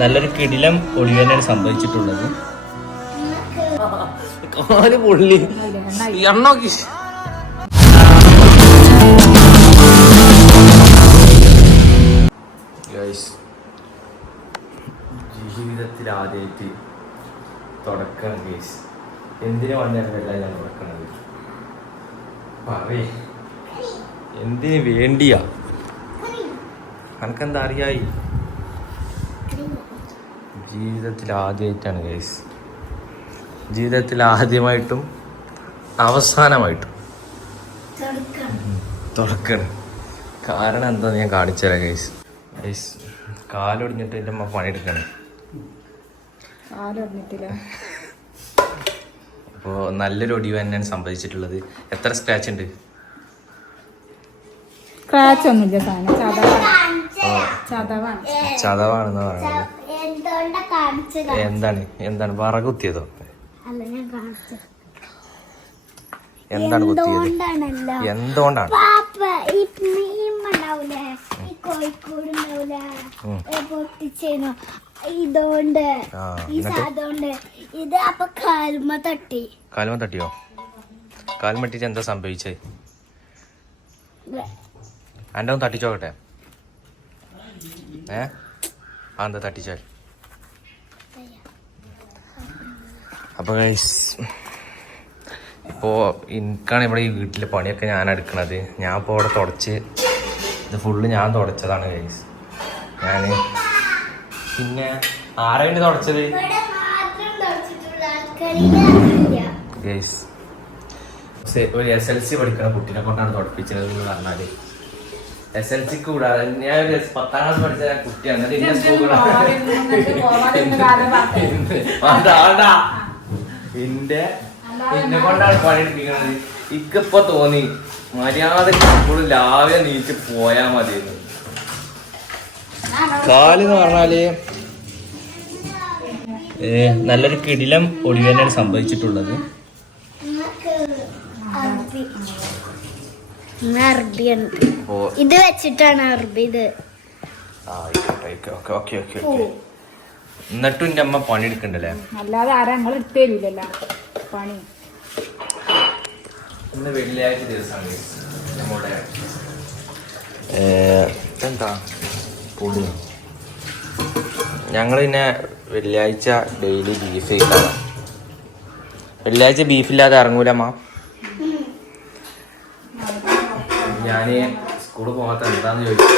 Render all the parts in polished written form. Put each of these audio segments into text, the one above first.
നല്ലൊരു കിടിലം ഒടിവ് തന്നെയാണ് സംഭവിച്ചിട്ടുള്ളത്. കാല് പൊള്ളി എണ്ണോക്കി. ജീവിതത്തിൽ ആദ്യമായിട്ട് തുടക്കം കേസ് എന്തിനു വന്നല്ല ഞാൻ തുടക്കണത് പറയേ എന്തിനു വേണ്ടിയാ എനിക്കെന്താ അറിയായി. ജീവിതത്തിൽ ആദ്യമായിട്ടാണ് കേസ്, ജീവിതത്തിൽ ആദ്യമായിട്ടും അവസാനമായിട്ടും തുടക്കണം. കാരണം എന്താ ഞാൻ കാണിച്ചു തരാം കേസ്. കേസ് കാലൊടിഞ്ഞിട്ട് എൻ്റെ അമ്മ പണിയെടുക്കണം. അപ്പോൾ നല്ലൊരു ഒടിവ് തന്നെയാണ് സംഭവിച്ചിട്ടുള്ളത്. എത്ര സ്ക്രാച്ച് ഉണ്ട്? ചതവാണെന്ന് പറയുന്നത്. എന്താണ് വറ കുത്തിയതോ? എന്താണ് കുത്തിയത്? എന്തുകൊണ്ടാണ്? കാൽമ തട്ടിയോ? കാൽമ തട്ടിട്ട് എന്താ സംഭവിച്ചേ? എൻ്റെ ഒന്ന് തട്ടിച്ചോക്കട്ടെ. അതെന്താ തട്ടിച്ചാൽ? അപ്പോൾ ഇപ്പോൾ എനിക്കാണ് ഇവിടെ ഈ വീട്ടിലെ പണിയൊക്കെ ഞാൻ എടുക്കണത്. ഞാൻ ഇപ്പോൾ ഇവിടെ തുടച്ച് ഇത് ഫുള്ള് ഞാൻ തുടച്ചതാണ് ഗൈസ്. ഞാൻ പിന്നെ ആരെ വേണ്ടി തുടച്ചത് ഗൈസ്? ഒരു SLC പഠിക്കുന്ന കുട്ടീനെ കൊണ്ടാണ് തുടപ്പിച്ചത് എന്ന് പറഞ്ഞാൽ SLC കൂടാതെ ഞാൻ ഒരു 10ാം ക്ലാസ് പഠിച്ച കുട്ടിയാണ്. എന്നെ കൊണ്ടാണ് പണിയെടുപ്പിക്കണത്. ഇക്കിപ്പോ തോന്നി മര്യാദക്ക് എപ്പോഴും രാവിലെ നീച്ച് പോയാ മതിയെന്ന്. കാലെന്ന് പറഞ്ഞാല് നല്ലൊരു കിടിലം ഒടിവ് തന്നെയാണ് സംഭവിച്ചിട്ടുള്ളത്. ഇത് വെച്ചിട്ടാണ് അറബി. ഇത് എന്നിട്ടും എന്റെ അമ്മ പണിയെടുക്കണ്ടല്ലേ? അല്ലാതെ ആരാ നിങ്ങൾ എടുത്തരില്ലല്ലോ പണി. ഇന്ന് വെള്ളിയാഴ്ച ദിവസമാണ് നമ്മുടെ എന്താ പൊടി. ഞങ്ങൾ പിന്നെ വെള്ളിയാഴ്ച ഡെയിലി ബീഫ് കഴിക്കാറ്. വെള്ളിയാഴ്ച ബീഫില്ലാതെ ഇറങ്ങൂലമ്മ. ഞാൻ സ്കൂളിൽ പോകാത്ത എന്താന്ന് ചോദിച്ചു.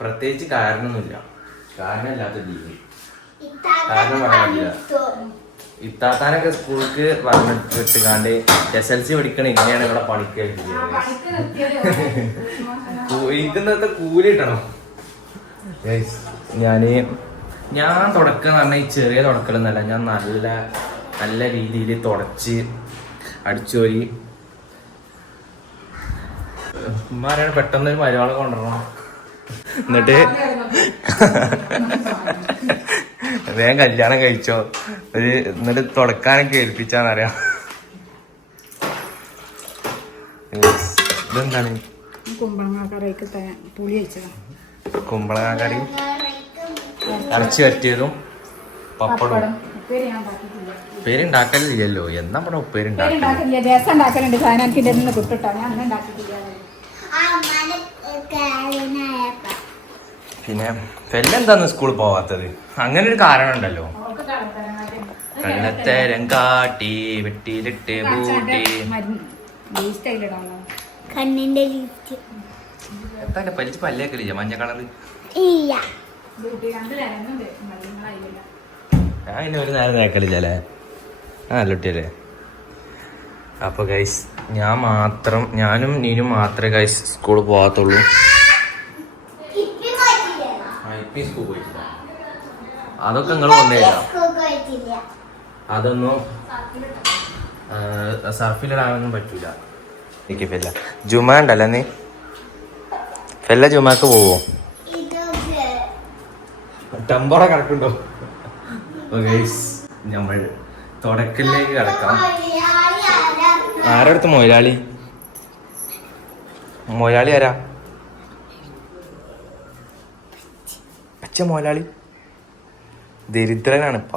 പ്രത്യേകിച്ച് കാരണമൊന്നുമില്ല. കാരണമില്ലാത്ത ലീവ്. കാരണം പറയാൻ പറ്റില്ല. ഇത്താത്താനൊക്കെ സ്കൂൾക്ക് പറഞ്ഞിട്ടിക്കാണ്ട് SLC പഠിക്കണ ഇങ്ങനെയാണ് ഇവിടെ പണിക്ക് ഇന്നത്തെ കൂലി കിട്ടണം. ഞാൻ തുടക്കം പറഞ്ഞാൽ ഈ ചെറിയ തുടക്കലൊന്നല്ല. ഞാൻ നല്ല രീതിയിൽ തുടച്ച് അടിച്ചോരി ഉമ്മാരാണ് പെട്ടെന്നൊരു മരുവാളെ കൊണ്ടുവരണം. എന്നിട്ട് വേഗം കല്യാണം കഴിച്ചോ എന്നിട്ട് തുടക്കാനൊക്കെ ഏൽപ്പിച്ചാന്നറിയാം. ഇതെന്താണ്? കുമ്പളങ്ങ കറി ഇറച്ചി വരട്ടിയതും പപ്പടവും. ഉപ്പേരുണ്ടാക്കലില്ലല്ലോ. എന്നാ ഇവിടെ ഉപ്പേരുണ്ടാക്കലുണ്ട്. പിന്നെ പെല്ലെന്താന്ന് സ്കൂളിൽ പോവാത്തത്? അങ്ങനെ ഒരു കാരണം ഉണ്ടല്ലോ. കള്ളത്തരം കാട്ടി വെട്ടിയിലിട്ട് പൂട്ടി എന്താ പലിച്ച് പല്ലേക്കലില്ല മഞ്ഞ കളറ്. ഞാൻ ഇനി ഒരു നേരം നേക്കലില്ലേ? ലൊട്ടിയല്ലേ? അപ്പൊ ഗൈസ് ഞാനും നീനും മാത്രമേ ഗൈസ് സ്കൂളിൽ പോകാത്തുള്ളൂ. അതൊക്കെ നിങ്ങൾ കൊണ്ടുപോയില്ല. അതൊന്നും സർഫിലിടാനൊന്നും പറ്റൂല. എനിക്ക് ഫെല്ല ജുമ ഉണ്ടല്ലോ. നീ ഫെല്ല ജുമാക്ക് പോവോ? ടെമ്പോറ കറക്റ്റ് ഉണ്ടോ? നമ്മൾ തുടക്കലിലേക്ക് കിടക്കാം. ആരടുത്ത് മൊയിലാളി? മൊയിലാളി ആരാ? അച്ഛ മൊയിലാളി ദരിദ്രനാണിപ്പ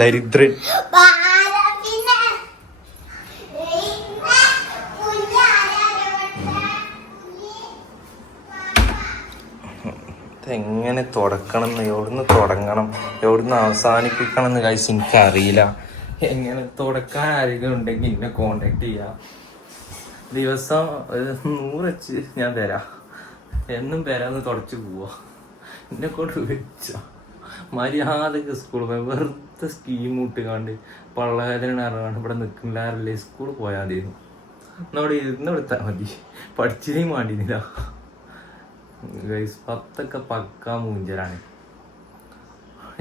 ദരിദ്രൻ. എങ്ങനെ തുടക്കണം എന്ന്, എവിടുന്ന് തുടങ്ങണം, എവിടുന്ന് അവസാനിപ്പിക്കണം എന്ന് കഴിച്ച് എനിക്കറിയില്ല. എങ്ങനെ തുടക്കാൻ ആരെങ്കിലും ഉണ്ടെങ്കിൽ എന്നെ കോണ്ടാക്ട് ചെയ്യാം. ദിവസം 100 വെച്ച് ഞാൻ തരാം. എന്നും തരാന്ന് തുടച്ച് പോവാ. എന്നെ കൊണ്ട് വെച്ച മര്യാദക്ക് സ്കൂൾ പോയി വെറുതെ സ്കീം ഇട്ടുകാണ്ട് പള്ളവേദന അറിയാണ്ട് ഇവിടെ നിൽക്കുന്നില്ലാരല്ലേ സ്കൂളിൽ പോയാൽ മതിയായിരുന്നു. എന്നോട് ഇരുന്ന് കൊടുത്താൽ മതി, പഠിച്ചതിനും വേണ്ടിയില്ല. 10 പക്കാ മൂഞ്ചലാണ്.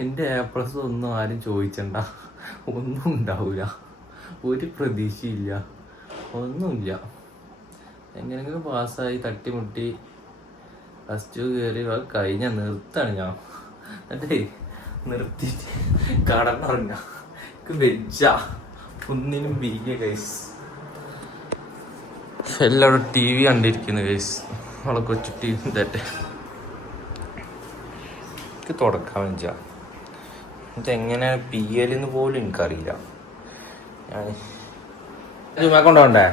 എൻ്റെ A+ ഒന്നും ആരും ചോദിച്ചണ്ട, ഒന്നും ഉണ്ടാവില്ല, ഒരു പ്രതീക്ഷയില്ല, ഒന്നുമില്ല. എങ്ങനെയെങ്കിലും പാസ്സായി തട്ടിമുട്ടി +2 കയറി കഴിഞ്ഞ നിർത്താണ് ഞാൻ. എന്നിട്ടേ നിർത്തിയിട്ട് കടന്നുറങ്ങ. എനിക്ക് വെച്ച ഒന്നിനും ബീഗ ഗൈസ്. എല്ലാവരും TV കണ്ടിരിക്കുന്നു ഗൈസ്. അവളെ കൊച്ചു TV തെറ്റെ എനിക്ക് തുടക്കാൻ വെച്ച ഇതെങ്ങനെ PL പോലും എനിക്കറിയില്ല. ഞാൻ ജുമാ കൊണ്ടുപോണ്ടേ?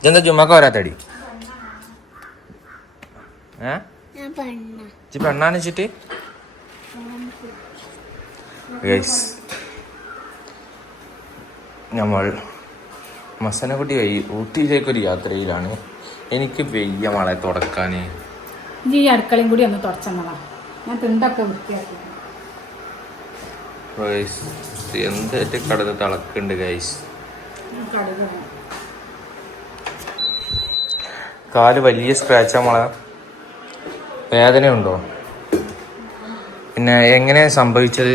ഇതെന്താ ജുമാക്ക വരാത്തടി? പെണ്ണാന്ന് വെച്ചിട്ട് നമ്മൾ മസനക്കുട്ടി വഴി ഊട്ടിയിലേക്കൊരു യാത്രയിലാണ്. എനിക്ക് വെയ്യ മളെ തുടക്കാന്. ഈ അടുക്കളയും കൂടി ഒന്ന് തുടച്ചങ്ങളാ. ഞാൻ തിണ്ടൊക്കെ വൃത്തിയാക്കി. എന്തായിട്ട് കടന്ന് തിളക്കുണ്ട് ഗൈസ്. കാല് വലിയ സ്ക്രാച്ചാ മോളെ. വേദനയുണ്ടോ? പിന്നെ എങ്ങനെ സംഭവിച്ചത്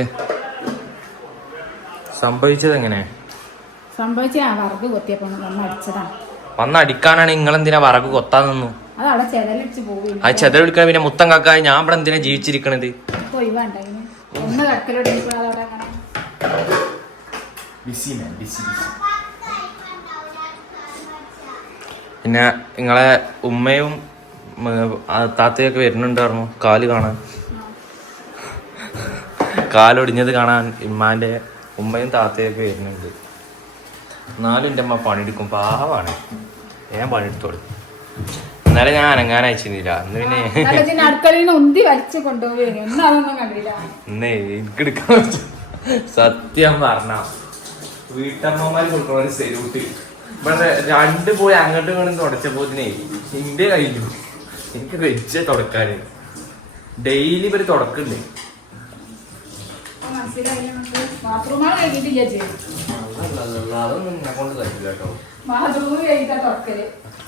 എങ്ങനെ വറക് കൊത്തിയപ്പോ വന്നടിക്കാനാണ്? നിങ്ങളെന്തിനാ വറക് കൊത്താൻ നിന്നു? അതവിടെ ചെതലിച്ച് പോവില്ല. ആ ചെതലിക്കാൻ പിന്നെ മുത്തം കാക്കാൻ ഞാൻ ഇവിടെ എന്തിനാ ജീവിച്ചിരിക്കണത്? പിന്നെ നിങ്ങളെ ഉമ്മയും താത്തയൊക്കെ വരുന്നുണ്ടായിരുന്നു കാല് കാണാൻ. കാലൊടിഞ്ഞത് കാണാൻ ഇമ്മാന്റെ ഉമ്മയും താത്തയൊക്കെ വരുന്നുണ്ട്. എന്നാലും എൻ്റെ അമ്മ പണിയെടുക്കും, പാവാണ്. ഞാൻ പണിയെടുത്തോളൂ. എന്നാലും ഞാൻ അനങ്ങാൻ അയച്ചിരുന്നില്ല. അന്ന് പിന്നെ അടുക്കളയിൽ ഉന്തി വലിച്ചു കൊണ്ടുപോയി. ഇന്നേ എനിക്കെടുക്കാൻ പറ്റും. സത്യം പറഞ്ഞ വീട്ടമ്മമാർ കൊടുക്കണ സെലൂട്ട്. ഇവിടെ 2 പോയി അങ്ങോട്ടും ഇങ്ങോട്ടും തുടച്ചപ്പോത്തിനേ എന്റെ കഴിഞ്ഞു. എനിക്ക് വെച്ച തുടക്കാന് ഡെയിലി ഇവര് തുടക്കുന്നുണ്ട്. അതൊന്നും എന്നെ കൊണ്ട് കഴിക്കില്ല കേട്ടോ.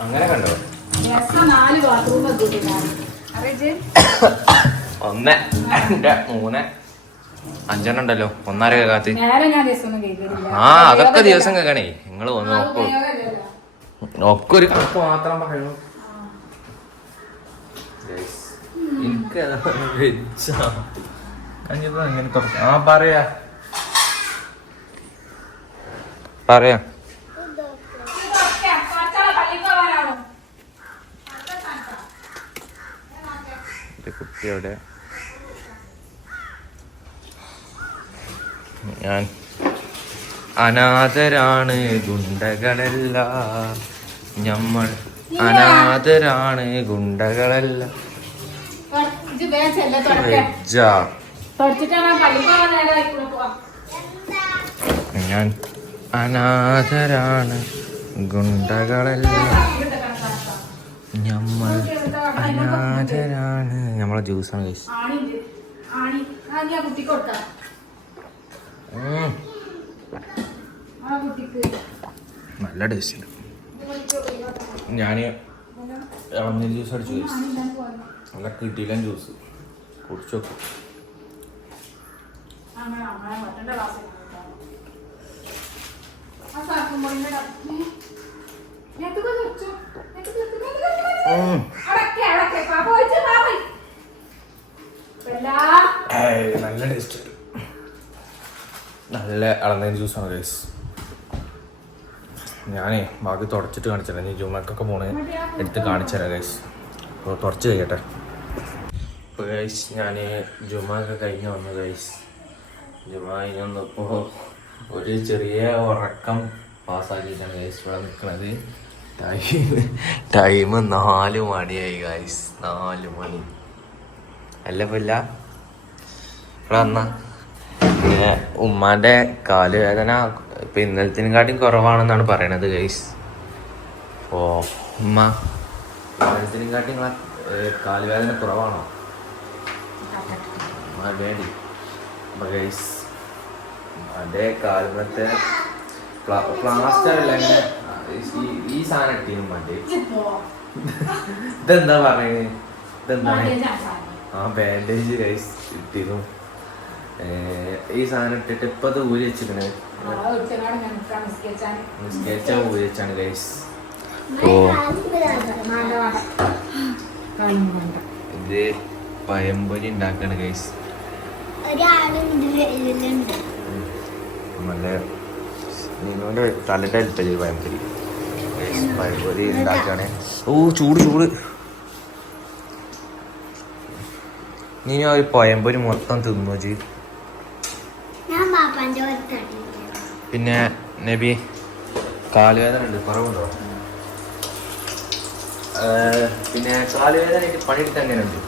അങ്ങനെ കണ്ടോ? 1 2 3 5 ഉണ്ടല്ലോ. 1.5 കേൾക്കാത്ത. അതൊക്കെ ദിവസം കേൾക്കണേ. നിങ്ങള് ഒക്കെ ഒരു കണക്ക് മാത്രം പറയുന്നു. എനിക്ക് എങ്ങനെ പറയാ കുട്ടിയോടെ ഞാൻ അനാഥരാണ് ഗുണ്ടകളല്ല, ഞമ്മൾ അനാഥരാണ് ഗുണ്ടകളല്ല. ഞാൻ അനാഥരാണ് ഗുണ്ടകളല്ല, ഞമ്മൾ അനാഥരാണ്. നമ്മളെ ജ്യൂസാണ് കഴിച്ചു. നല്ല ടേസ്റ്റ്. ഞാൻ ഇളനീർ ജ്യൂസ് അടിച്ചു കഴിച്ചു. നല്ല കിട്ടിയില്ല ജ്യൂസ് കുടിച്ചു നോക്കും. നല്ല ടേസ്റ്റ്, നല്ല ഇളനീർ ജ്യൂസാണ് ഗൈസ്. ഞാനേ ബാക്കി തുടച്ചിട്ട് കാണിച്ചുതരാം. ഞാൻ ജുമാക്കൊക്കെ പോണേ എടുത്ത് കാണിച്ചു തരാം ഗൈസ്. അപ്പോൾ തുടച്ച് കഴിയട്ടെ. ഇപ്പൊ ഗൈസ് ഞാൻ ജുമ ഒക്കെ കഴിഞ്ഞ് വന്നു ഗൈസ്. ജുമ കഴിഞ്ഞ് വന്നപ്പോൾ ഒരു ചെറിയ ഉറക്കം പാസ്സാക്കിയിട്ടാണ് ഗൈസ് ഇവിടെ നിൽക്കുന്നത്. ടൈം 4 മണിയായി ഗൈസ്. 4 മണി അല്ല ഇല്ല ഇവിടെ വന്ന പിന്നെ ഉമ്മാന്റെ കാല് വേദന ഇപ്പൊ ഇന്നലത്തിനെക്കാട്ടും കുറവാണെന്നാണ് പറയണത് ഗൈസ്. ഓ ഉമ്മ ഇന്നലത്തിനെക്കാട്ടും കാലുവേദന കുറവാണോ? വേണ്ടി ഗൈസ് എൻ്റെ കാലുമത്തെ പ്ലാസ്റ്റർ അല്ല ഇങ്ങനെ ഈ സാധനം ഇട്ടീനും മതി. ഇതെന്താ പറയുന്നത്? ഇതെന്താണ്? ബാൻഡേജ് ഗൈസ് ഇട്ടിരുന്നു. ഈ സാധനം ഇട്ടിട്ട് ഇപ്പൊ അത് ഊരി വെച്ചിട്ടുണ്ട്. നിസ്കരിച്ചാ ഊരി വെച്ചാണ് ഗൈസ്. ഓ ഇത് പഴംപൊരി ഉണ്ടാക്കാണ് ഗൈസ്. നല്ല നിങ്ങളുടെ തലയുടെ അല്പം പഴംപൊരി പഴംപൊരി ഉണ്ടാക്കാണ്. ഓ ചൂട് ചൂട്. നീ ഒരു പഴംപൊരി മൊത്തം തിന്നു വെച്ച്. പിന്നെ നബി കാലുവേദന ഉണ്ട്, കുറവുണ്ടോ? പിന്നെ കാലുവേദന ആയിട്ട് പണിയെടുത്ത് എങ്ങനെയുണ്ട്?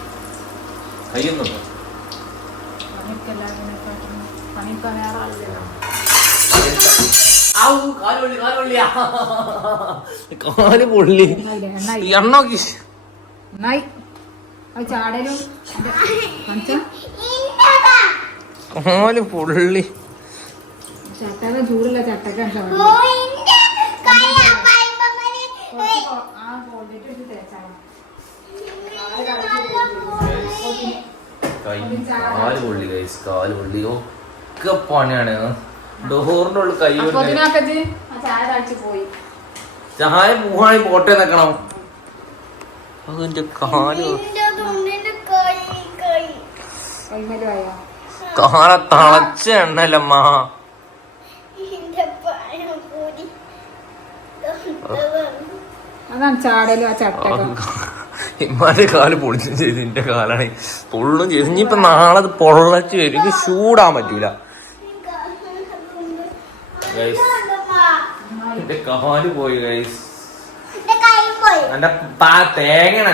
കഴിയുന്നുണ്ടോ? കാല് പൊള്ളി എണ്ണോക്കി കാല് പൊള്ളി. ചൂടുള്ള ചട്ടക്ക കാല് പൊള്ളി ഗൈസ്. കാല് പൊള്ളി ഒക്കെ പണിയാണ്. ഡോറിന്റെ ഉള്ളിൽ കൈ ചായ മൂവായി പോട്ടെ നിക്കണം. അതിന്റെ കാല് കാല തളച്ച എണ്ണല്ലമ്മ. അതാണ് ചാടലും ആ ചട്ടക്ക. ഇമ്മാന്റെ കാല് പൊളിച്ചും ചെയ്തു. എന്റെ കാലാണ് പൊള്ളും ചെയ്തു. ഇനിയിപ്പൊ നാളെ അത് പൊള്ളച്ച് വരും. ഇത് ചൂടാൻ പറ്റൂല. എന്റെ കാല് പോയി ഗൈസ്. എന്റെ തേങ്ങണ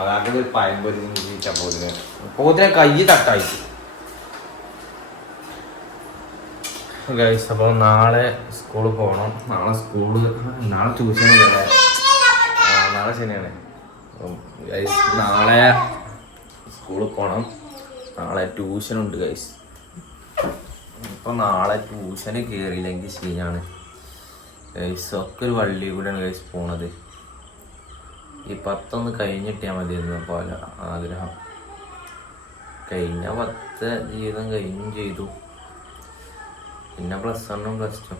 അതാക്കത് പഴംപൊരി പോതിനെ കൈ തട്ടായി ഗൈസ്. അപ്പോൾ നാളെ സ്കൂളിൽ പോകണം. നാളെ ട്യൂഷനില്ല. നാളെ ശനിയാണ് ഗൈസ്. നാളെ സ്കൂളിൽ പോകണം. നാളെ ട്യൂഷനുണ്ട് ഗൈസ്. ഇപ്പം നാളെ ട്യൂഷന് കയറിയില്ലെങ്കിൽ ശരിയാണ് ഗൈസ്. ഒക്കെ ഒരു വള്ളി കൂടെയാണ് ഗൈസ് പോണത്. ഈ 10 കഴിഞ്ഞിട്ടാൽ മതിയായിരുന്നു പോലെ ആഗ്രഹം. കഴിഞ്ഞ 10 ജീവിതം കഴിഞ്ഞും ചെയ്തു. പിന്നെ +1 +2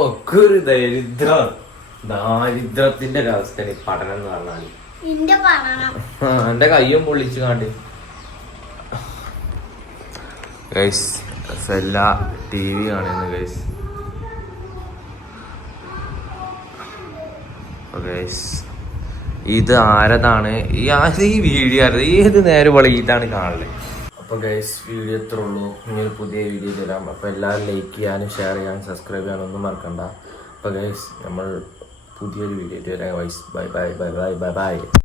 ഒക്കെ ഒരു ദാരിദ്ര്യത്തിന്റെ ഒരവസ്ഥയാണ് ഈ പഠനം എന്ന് പറഞ്ഞാൽ. എന്റെ കയ്യും പൊള്ളിച്ചു കാണ്ടി ഗൈസ്. എല്ലാ TV കാണുന്നു ഗൈസ്. ഗൈസ് ഇത് ആരതാണ് ഈ വീഡിയോ ഏത് നേരം വളി ഇതാണ് കാണുന്നത്. അപ്പോൾ ഗൈസ് വീഡിയോ എത്ര ഉള്ളൂ. ഇനി പുതിയ വീഡിയോ തരാം. അപ്പോൾ എല്ലാവരും ലൈക്ക് ചെയ്യാനും ഷെയർ ചെയ്യാനും സബ്സ്ക്രൈബ് ചെയ്യാനും ഒന്നും മറക്കണ്ട. അപ്പോൾ ഗൈസ് നമ്മൾ പുതിയൊരു വീഡിയോ തരാം guys. Bye bye bye bye bye bye.